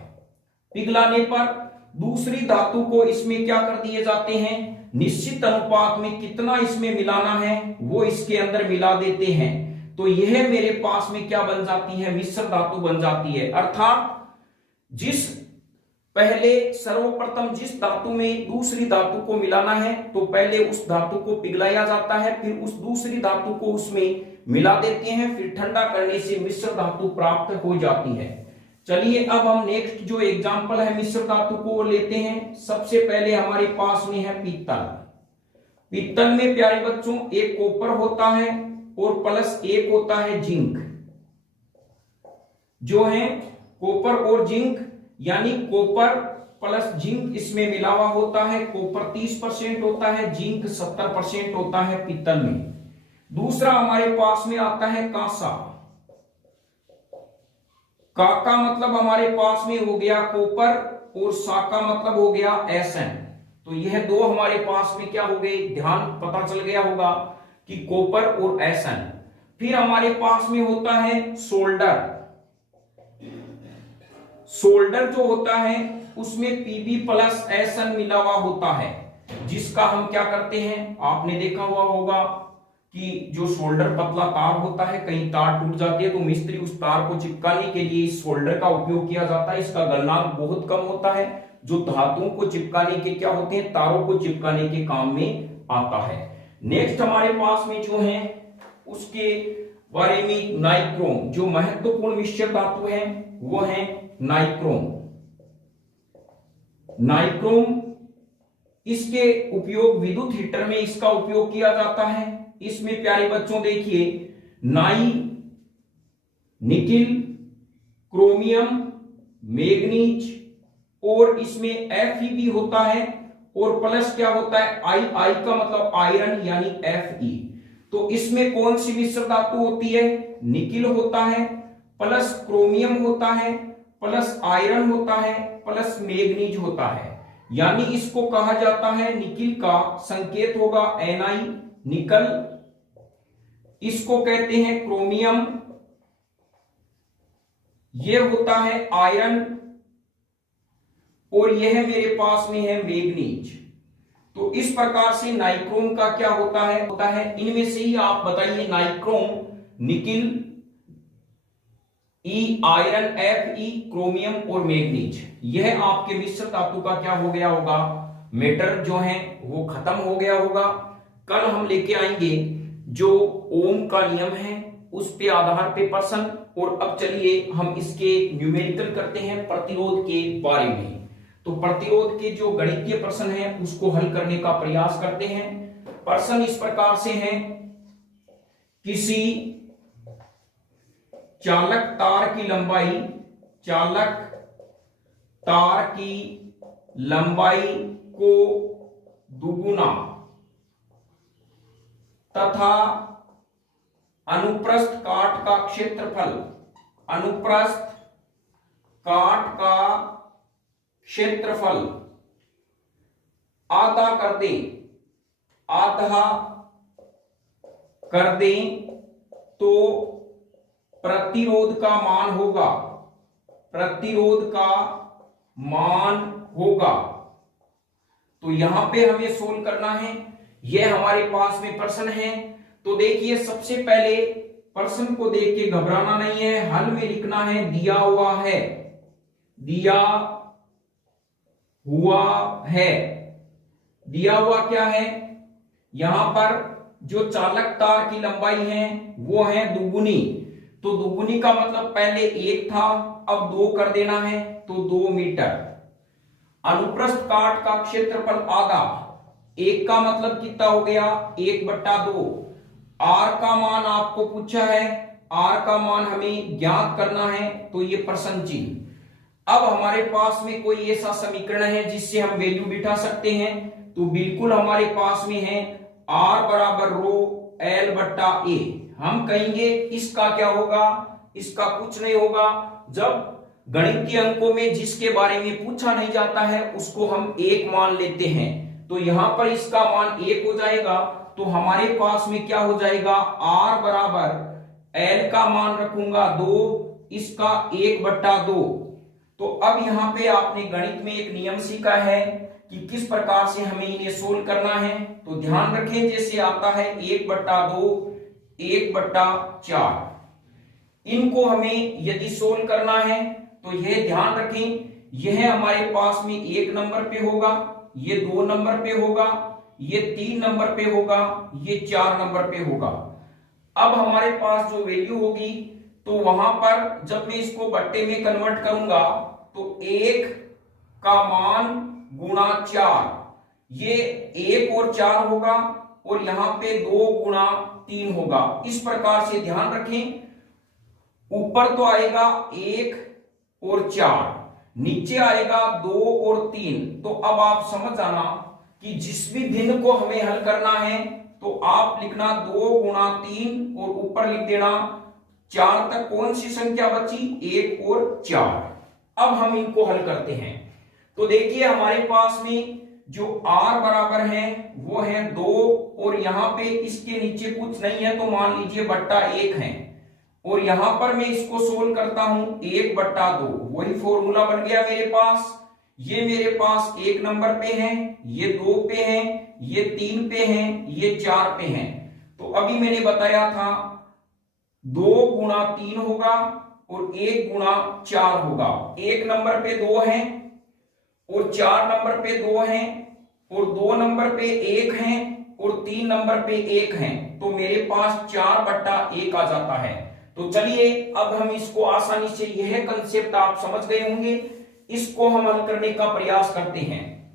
पिघलाने पर दूसरी धातु को इसमें क्या कर दिए जाते हैं? निश्चित अनुपात में कितना इसमें मिलाना है वो इसके अंदर मिला देते हैं। तो यह मेरे पास में क्या बन जाती है? मिश्र धातु बन जाती है। अर्थात जिस पहले सर्वप्रथम जिस धातु में दूसरी धातु को मिलाना है तो पहले उस धातु को पिघलाया जाता है, फिर उस दूसरी धातु को उसमें मिला देते हैं, फिर ठंडा करने से मिश्र धातु प्राप्त हो जाती है। चलिए अब हम नेक्स्ट जो एग्जांपल है मिश्र धातु को लेते हैं। सबसे पहले हमारे पास में है पीतल। पीतल में प्यारे बच्चों एक कॉपर होता है और प्लस एक होता है जिंक। जो है कॉपर और जिंक यानी कॉपर प्लस जिंक इसमें मिला हुआ होता है। कॉपर 30% होता है, जिंक 70% होता है पीतल में। दूसरा हमारे पास में आता है कांसा। का का मतलब हमारे पास में हो गया कॉपर और सा का मतलब हो गया Sn। तो यह दो हमारे पास में क्या हो गए? ध्यान पता चल गया होगा कि कॉपर और Sn। फिर हमारे पास में होता है सोल्डर। सोल्डर जो होता है उसमें Pb प्लस Sn मिला हुआ होता है, जिसका हम क्या करते हैं? आपने देखा हुआ होगा कि जो सोल्डर पतला तार होता है, कहीं तार टूट जाती है तो मिस्त्री उस तार को चिपकाने के लिए इस सोल्डर का उपयोग किया जाता है। इसका गलनांक बहुत कम होता है, जो धातुओं को चिपकाने के क्या होते हैं? तारों को चिपकाने के काम में आता है। नेक्स्ट हमारे पास में जो है उसके बारे में नाइक्रोम, जो महत्वपूर्ण मिश्र धातु है वो है नाइक्रोम। नाइक्रोम इसके उपयोग विद्युत हीटर में इसका उपयोग किया जाता है। इसमें प्यारे बच्चों देखिए नाई, निकिल, क्रोमियम, मैग्नीज और इसमें Fe भी होता है और प्लस क्या होता है? आई का मतलब आयरन यानी Fe। तो इसमें कौन सी मिश्र धातु होती है? निकिल होता है, प्लस क्रोमियम होता है, प्लस आयरन होता है, प्लस मैग्नीज होता है। यानी इसको कहा जाता है, निकिल का संकेत होगा Ni निकल, इसको कहते हैं क्रोमियम, ये होता है आयरन और यह मेरे पास में है मैग्नीज। तो इस प्रकार से नाइक्रोम का क्या होता है इनमें से ही आप बताइए। नाइक्रोम, निकिल, ई, आयरन, Fe, क्रोमियम और मैग्नीज, यह आपके मिश्र धातु का क्या हो गया होगा? मेटर जो है वो खत्म हो गया होगा। कल हम लेके आएंगे जो ओम का नियम है उस पे आधार पे प्रश्न। और अब चलिए हम इसके न्यूमेरिकल करते हैं प्रतिरोध के बारे में। तो प्रतिरोध के जो गणितीय प्रश्न है उसको हल करने का प्रयास करते हैं। प्रश्न इस प्रकार से है, किसी चालक तार की लंबाई को दुगुना तथा अनुप्रस्थ काट का क्षेत्रफल आधा कर दें तो प्रतिरोध का मान होगा। तो यहां पे हमें सोल्व करना है। यह हमारे पास में प्रश्न है। तो देखिए सबसे पहले प्रश्न को देख के घबराना नहीं है, हल में लिखना है दिया हुआ है। दिया हुआ है। दिया हुआ क्या है? यहां पर जो चालक तार की लंबाई है वो है दुगुनी। तो दुगुनी का मतलब पहले 1 था, अब 2 कर देना है, तो 2 मीटर। अनुप्रस्थ काट का क्षेत्रफल आधा। 1 का मतलब कितना हो गया? 1/2। आर का मान आपको पूछा है, आर का मान हमें ज्ञात करना है, तो ये प्रश्न चिन्ह। अब हमारे पास में कोई ऐसा समीकरण है जिससे हम वैल्यू बिठा सकते हैं? तो बिल्कुल हमारे पास में है आर बराबर रो एल बट्टा ए। हम कहेंगे इसका क्या होगा? इसका कुछ नहीं होगा। जब गणितीय अंकों में जिसके बारे में पूछा नहीं जाता है उसको हम 1 मान लेते हैं, तो यहां पर इसका मान 1 हो जाएगा। तो हमारे पास में क्या हो जाएगा? आर बराबर एल का मान रखूंगा 2, इसका 1/2। तो अब यहां पे आपने गणित में एक नियम सीखा है कि किस प्रकार से हमें इन्हें सोल्व करना है। तो ध्यान रखें, जैसे आता है 1/2, 1/4। इनको हमें यदि सोल्व करना है तो यह ध्यान रखें, यह हमारे पास में 1 नंबर पे होगा, ये 2 नंबर पे होगा, ये 3 नंबर पे होगा, ये 4 नंबर पे होगा। अब हमारे पास जो वैल्यू होगी तो वहां पर जब मैं इसको बट्टे में कन्वर्ट करूंगा तो 1 का मान गुणा 4, ये 1 और 4 होगा, और यहां पे 2 गुणा 3 होगा। इस प्रकार से ध्यान रखें, ऊपर तो आएगा 1 और 4, नीचे आएगा 2 और 3। तो अब आप समझ जाना कि जिस भी भिन्न को हमें हल करना है तो आप लिखना 2 गुणा 3 और ऊपर लिख देना 4 तक कौन सी संख्या बची? 1 और 4। अब हम इनको हल करते हैं। तो देखिए हमारे पास में जो r बराबर है वो है 2, और यहां पे इसके नीचे कुछ नहीं है तो मान लीजिए बट्टा 1 है, और यहां पर मैं इसको सोल्व करता हूं 1/2, वही फॉर्मूला बन गया मेरे पास। ये मेरे पास 1 नंबर पे है, ये 2 पे है, ये 3 पे है, ये 4 पे है। तो अभी मैंने बताया था 2 गुणा 3 होगा और 1 गुणा 4 होगा। 1 नंबर पे 2 है और 4 नंबर पे 2 है, और 2 नंबर पे 1 है और 3 नंबर पे 1 है, तो मेरे पास 4/1 आ जाता है। तो चलिए अब हम इसको आसानी से, यह कंसेप्ट आप समझ गए होंगे, इसको हम हल करने का प्रयास करते हैं।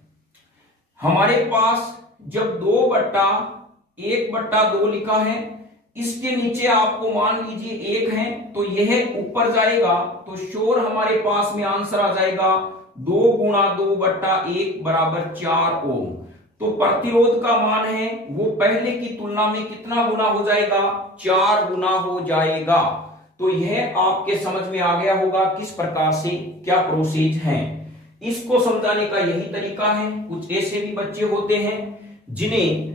हमारे पास जब 2/1/2 लिखा है, इसके नीचे आपको मान लीजिए 1 है, तो यह ऊपर जाएगा, तो श्योर हमारे पास में आंसर आ जाएगा 2 गुणा 2/1 बराबर 4 ओम। तो प्रतिरोध का मान है वो पहले की तुलना में कितना गुना हो जाएगा? 4 गुना हो जाएगा। तो यह आपके समझ में आ गया होगा किस प्रकार से क्या प्रोसेस है। इसको समझाने का यही तरीका है। कुछ ऐसे भी बच्चे होते हैं जिन्हें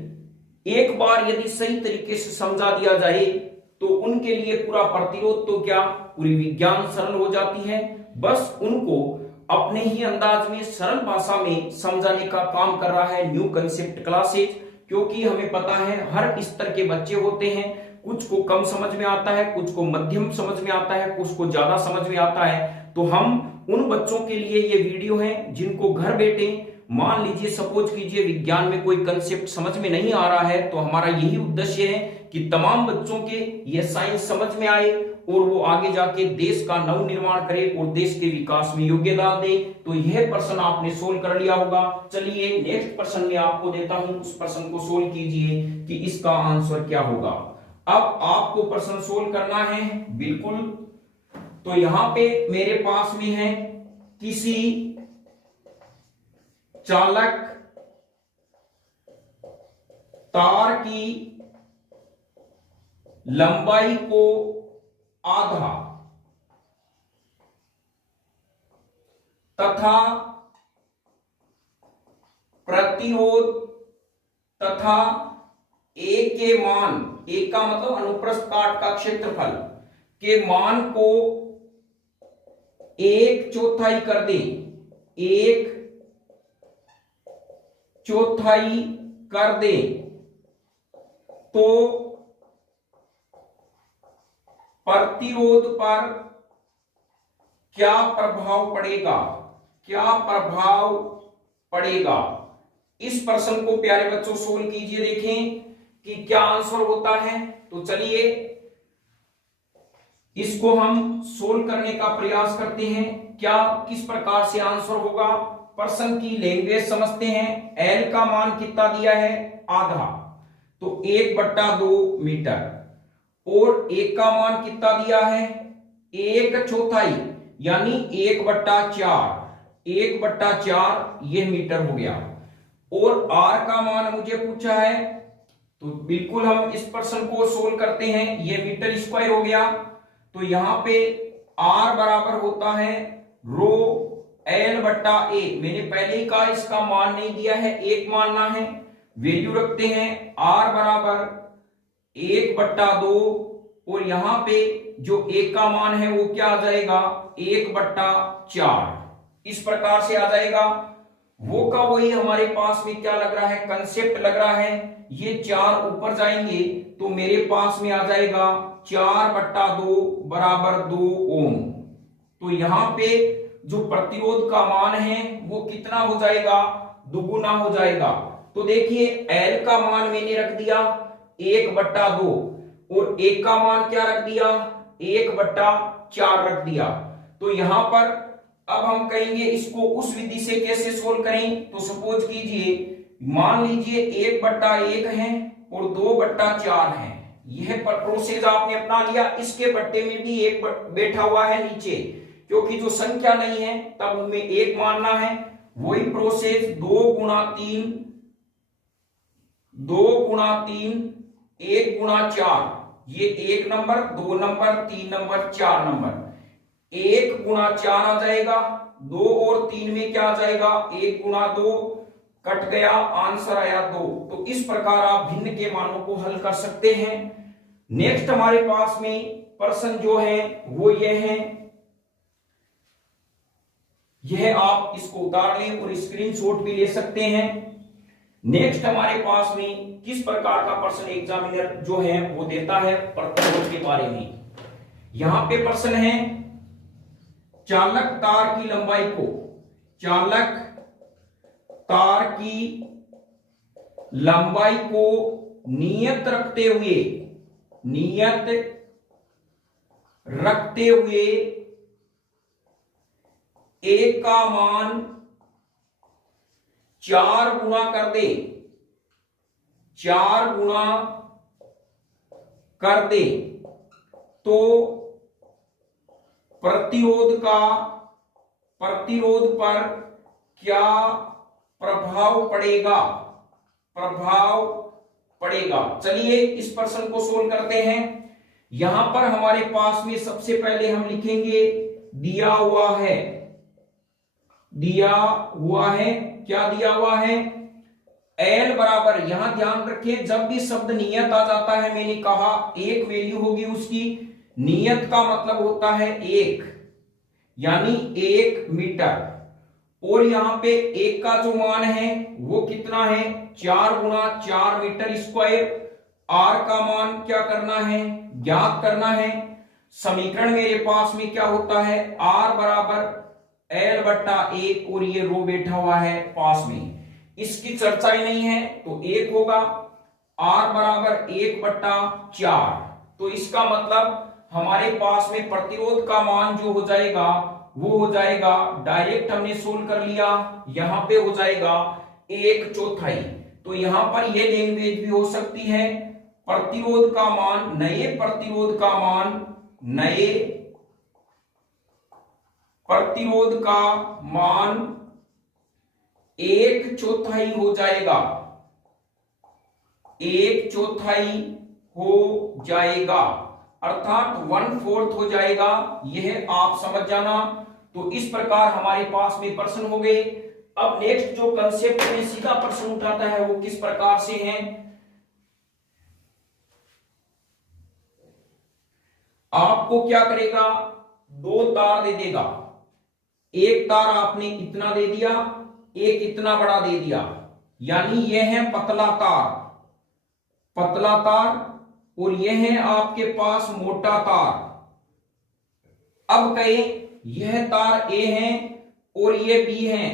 एक बार यदि सही तरीके से समझा दिया जाए तो उनके लिए पूरा प्रतिरोध तो क्या, पूरी विज्ञान सरल हो जाती है। बस उनको अपने ही अंदाज में सरल भाषा में समझाने का काम कर रहा है न्यू कंसेप्ट क्लासेज। क्योंकि हमें पता है हर स्तर के बच्चे होते हैं, कुछ को कम समझ में आता है, कुछ को मध्यम समझ में आता है, कुछ को ज्यादा समझ में आता है। तो हम उन बच्चों के लिए ये वीडियो है जिनको घर बैठे, मान लीजिए सपोज कीजिए विज्ञान में कोई कंसेप्ट समझ में नहीं आ रहा है, तो हमारा यही उद्देश्य है कि तमाम बच्चों के ये साइंस समझ में आए और वो आगे जाके देश का नव निर्माण करे और देश के विकास में योगदान दे। तो यह प्रश्न आपने सोल्व कर लिया होगा। चलिए नेक्स्ट प्रश्न में आपको देता हूं, उस प्रश्न को सोल्व कीजिए कि इसका आंसर क्या होगा। अब आपको प्रश्न सोल्व करना है बिल्कुल। तो यहां पे मेरे पास में है किसी चालक तार की लंबाई को आधा तथा प्रतिरोध तथा ए के मान, ए का मतलब अनुप्रस्थ काट का क्षेत्रफल के मान को 1/4 कर दे, 1/4 कर दे, तो प्रतिरोध पर क्या प्रभाव पड़ेगा, क्या प्रभाव पड़ेगा। इस प्रश्न को प्यारे बच्चों सोल्व कीजिए, देखें कि क्या आंसर होता है। तो चलिए इसको हम सोल्व करने का प्रयास करते हैं, क्या किस प्रकार से आंसर होगा। प्रश्न की लैंग्वेज समझते हैं। एल का मान कितना दिया है, आधा, तो 1/2 मीटर, और एक का मान कितना दिया है, 1/4, यानी 1/4, 1/4 यह मीटर हो गया। और आर का मान मुझे पूछा है, तो बिल्कुल हम इस प्रश्न को सोल्व करते हैं। यह मीटर स्क्वायर हो गया, तो यहां पे आर बराबर होता है रो L/A। मैंने पहले ही कहा इसका मान नहीं दिया है, एक मानना है, वैल्यू रखते हैं आर बराबर 1/2, और यहां पे जो एक का मान है वो क्या आ जाएगा, 1/4, इस प्रकार से आ जाएगा। वो का वही हमारे पास में क्या लग रहा है, कंसेप्ट लग रहा है। ये 4 ऊपर जाएंगे तो मेरे पास में आ जाएगा 4/2 बराबर 2 ओम। तो यहां पे जो प्रतिरोध का मान है वो कितना हो जाएगा, दुगुना हो जाएगा। तो देखिए L का मान मैंने रख दिया 1/2, और एक का मान क्या रख दिया, 1/4 रख दिया। तो यहां पर अब हम कहेंगे इसको उस विधि से कैसे सोल्व करें। तो सपोज कीजिए, मान लीजिए 1/1 है और 2/4 है, यह प्रोसेस आपने अपना लिया। इसके बट्टे में भी एक बैठा हुआ है नीचे, क्योंकि जो संख्या नहीं है तब उनमें एक मानना है। वही प्रोसेस 2 गुणा 3, 2 गुणा 3, 1 गुणा 4, ये 1 नंबर, 2 नंबर, 3 नंबर, 4 नंबर, 1 गुणा 4 आ जाएगा, 2 और 3 में क्या आ जाएगा, 1 गुणा 2, कट गया, आंसर आया 2। तो इस प्रकार आप भिन्न के मानों को हल कर सकते हैं। नेक्स्ट हमारे पास में प्रश्न जो है वो ये है, यह आप इसको उतार लें और स्क्रीनशॉट भी ले सकते हैं। नेक्स्ट हमारे पास में किस प्रकार का प्रश्न एग्जामिनर जो है वो देता है प्रतिरोध के बारे में। यहां पे प्रश्न है, चालक तार की लंबाई को, चालक तार की लंबाई को नियत रखते हुए, नियत रखते हुए एक का मान 4 गुना कर दे, 4 गुना कर दे, तो प्रतिरोध पर क्या प्रभाव पड़ेगा, प्रभाव पड़ेगा। चलिए इस प्रश्न को सोल्व करते हैं। यहां पर हमारे पास में सबसे पहले हम लिखेंगे दिया हुआ है, दिया हुआ है, क्या दिया हुआ है, L बराबर, यहां ध्यान रखें जब भी शब्द नियत आ जाता है मैंने कहा एक वैल्यू होगी उसकी। नियत का मतलब होता है 1, यानी 1 मीटर, और यहां पे एक का जो मान है वो कितना है, 4 गुना 4 मीटर स्क्वायर। R का मान क्या करना है, ज्ञात करना है। समीकरण मेरे पास में क्या होता है, R बराबर L/A, और ये रो बैठा हुआ है पास में, इसकी चर्चा ही नहीं है तो 1 होगा। R बराबर 1/4, तो इसका मतलब हमारे पास में प्रतिरोध का मान जो हो जाएगा वो हो जाएगा, डायरेक्ट हमने सोल्व कर लिया, यहां पे हो जाएगा 1/4। तो यहां पर यह लैंग्वेज भी हो सकती है, प्रतिरोध का मान, नए प्रतिरोध का मान, नए प्रतिरोध का मान 1/4 हो जाएगा, 1/4 हो जाएगा, अर्थात 1/4 हो जाएगा। यह आप समझ जाना। तो इस प्रकार हमारे पास में प्रश्न हो गए। अब नेक्स्ट जो कंसेप्ट में सीधा प्रश्न उठाता है वो किस प्रकार से है, आपको क्या करेगा, 2 तार दे देगा, एक तार आपने इतना दे दिया, एक इतना बड़ा दे दिया, यानी यह है पतला तार, पतला तार, और यह है आपके पास मोटा तार। अब कहें यह तार ए है और ये बी है।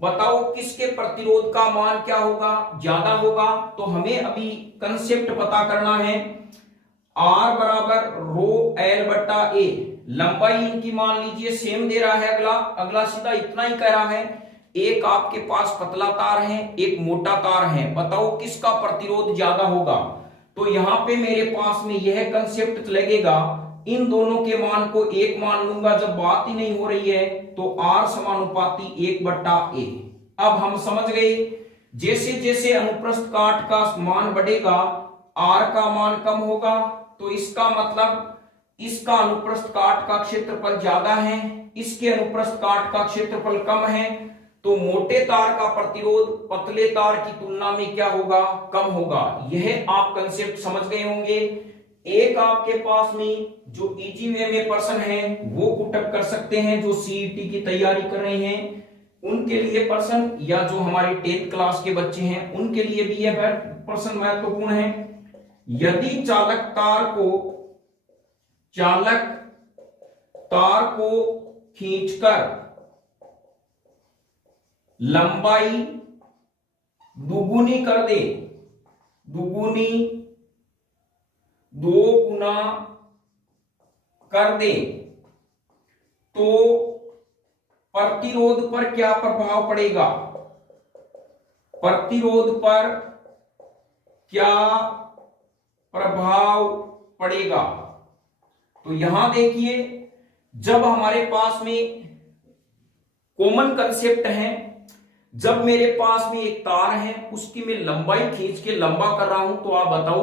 बताओ किसके प्रतिरोध का मान क्या होगा, ज्यादा होगा। तो हमें अभी कंसेप्ट पता करना है। आर बराबर रो एल बट्टा ए, लंबाई इनकी मान लीजिए सेम दे रहा है। अगला सीधा इतना ही कह रहा है। एक आपके पास पतला तार है, एक मोटा तार है, बताओ किसका प्रतिरोध ज्यादा होगा। तो यहां पे मेरे पास में यह कंसेप्ट लगेगा, इन दोनों के मान को एक मान लूंगा जब बात ही नहीं हो रही है, तो आर समानुपाती 1/a। अब हम समझ गए, जैसे जैसे अनुप्रस्थ काट का मान बढ़ेगा आर का मान कम होगा, तो इसका मतलब इसका अनुप्रस्थ काट का क्षेत्रफल ज्यादा है, इसके अनुप्रस्थ काट का क्षेत्रफल कम है। तो मोटे तार का प्रतिरोध पतले तार की तुलना में क्या होगा, कम होगा। यह आप कंसेप्ट समझ गए होंगे। एक आपके पास में जो इजी वे में पर्सन है वो पुटअप कर सकते हैं, जो सीईटी की तैयारी कर रहे हैं उनके लिए पर्सन, या जो हमारे 10th क्लास के बच्चे हैं उनके लिए भी यह पर्सन महत्वपूर्ण है। यदि चालक तार को खींचकर लंबाई दुगुनी कर दे, दो गुना कर दे, तो प्रतिरोध पर क्या प्रभाव पड़ेगा, प्रतिरोध पर क्या प्रभाव पड़ेगा। तो यहां देखिए, जब हमारे पास में कॉमन कंसेप्ट है, जब मेरे पास में एक तार है उसकी मैं लंबाई खींच के लंबा कर रहा हूं, तो आप बताओ,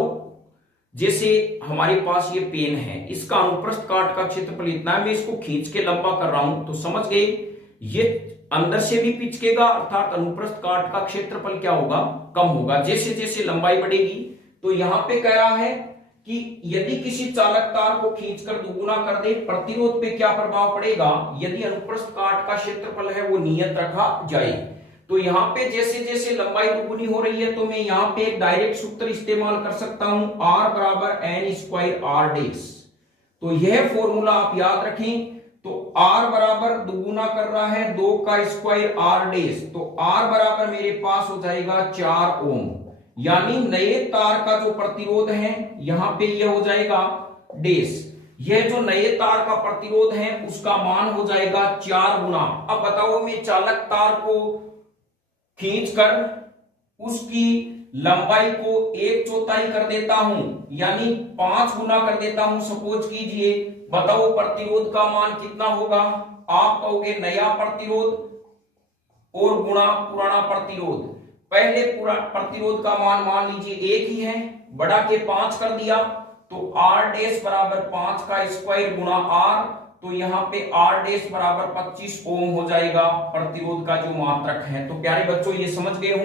जैसे हमारे पास ये पेन है, इसका अनुप्रस्थ काट का क्षेत्रफल इतना है, मैं इसको खींच के लंबा कर रहा हूं, तो समझ गए ये अंदर से भी पिचकेगा, अर्थात अनुप्रस्थ काट का क्षेत्रफल क्या होगा, कम होगा जैसे जैसे लंबाई बढ़ेगी। तो यहां पे कह रहा है कि यदि किसी चालक तार को खींचकर दुगुना कर दे, प्रतिरोध पे क्या प्रभाव पड़ेगा, यदि अनुप्रस्थ काट का क्षेत्रफल है वो नियत रखा जाए। तो यहाँ पे जैसे जैसे लंबाई दुगुनी हो रही है, तो मैं यहाँ पे एक डायरेक्ट सूत्र इस्तेमाल कर सकता हूं, R बराबर n स्क्वायर R डेस। तो यह फॉर्मूला आप याद रखें। तो R बराबर दुगुना कर रहा है 2 का स्क्वायर R डेस, तो R बराबर मेरे पास हो जाएगा 4 ओम, यानी नए तार का जो प्रतिरोध है यहां पे यह हो जाएगा डेस। यह जो नए तार का प्रतिरोध है उसका मान हो जाएगा 4 गुना। अब बताओ, मैं चालक तार को खींचकर उसकी लंबाई को 1/4 कर देता हूं, यानी 5 गुना कर देता हूं, सपोज कीजिए, बताओ प्रतिरोध का मान कितना होगा। आप कहोगे नया प्रतिरोध और गुणा पुराना प्रतिरोध। पहले पूरा प्रतिरोध का मान लीजिए 1 ही है, बढ़ा के 5 कर दिया, तो R डेस बराबर 5 का स्क्वायर गुणा R, तो यहाँ पे R डेस बराबर 25 ओम हो जाएगा प्रतिरोध का जो मात्रक है। तो प्यारे बच्चों ये समझ गए हो।